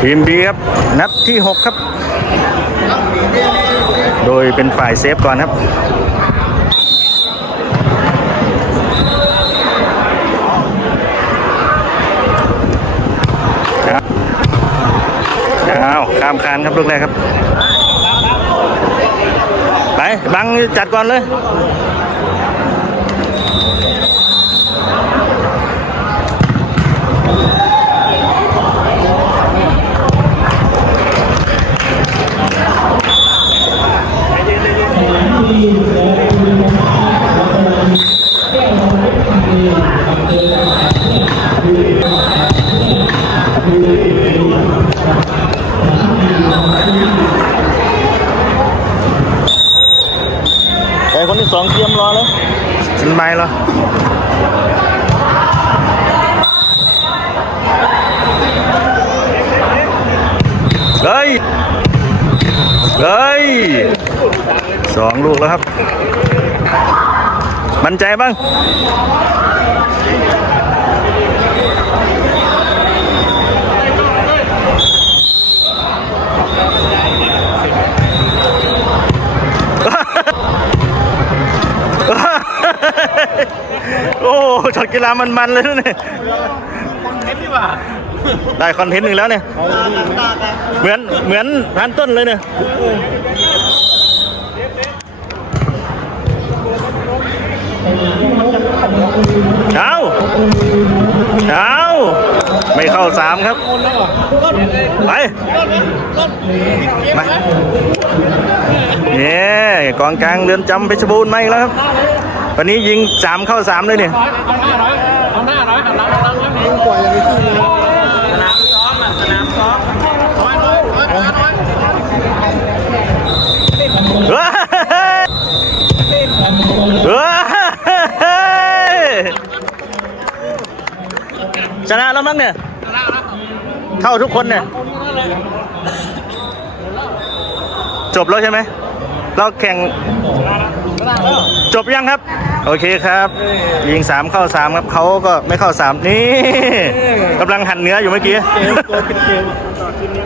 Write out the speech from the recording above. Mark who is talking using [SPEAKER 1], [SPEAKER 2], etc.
[SPEAKER 1] ทีมบีครับ นัดที่ 6 ครับ โดยเป็นฝ่ายเซฟก่อนครับครับอ้าวข้ามคานครับลูกแรกครับ ไป บังจัดก่อนเลย แต่คนที่สองเตรียมรอเลยสนบายเหรอเฮ้ยเฮ้ยสองลูกแล้วครับ มั่นใจบ้าง โอ้ ช็อตกีฬามันๆเลยนะเนี่ยได้คอนเทนต์หนึ่งแล้วเนี่ย เหมือนเหมือนพันต้นเลยเนี่ยเอาเอาไม่เข้าสามครับ ไปมาเนี่ยกองกลางเรือนจำเพชรบูรณ์มาอีกแล้วครับ วันนี้ยิงสามเข้าสามเลยเนี่ย
[SPEAKER 2] เอาหน้าร้อยเอาหลังเอาหลังเอาหลังปล่อยอย่างนี้เลยสนามซ้อมสนามซ้อมร้อยร้อยร้อยร้อยร้อย
[SPEAKER 1] เฮ้ยเฮ้ยชนะแล้วมั้งเนี่ยเท่าทุกคนเนี่ยจบแล้วใช่ไหมเราแข่งจบยังครับ โอเคครับ ยิงสามเข้าสามครับเขาก็ไม่เข้าสามนี่กำลังหั่นเนื้ออยู่เมื่อกี้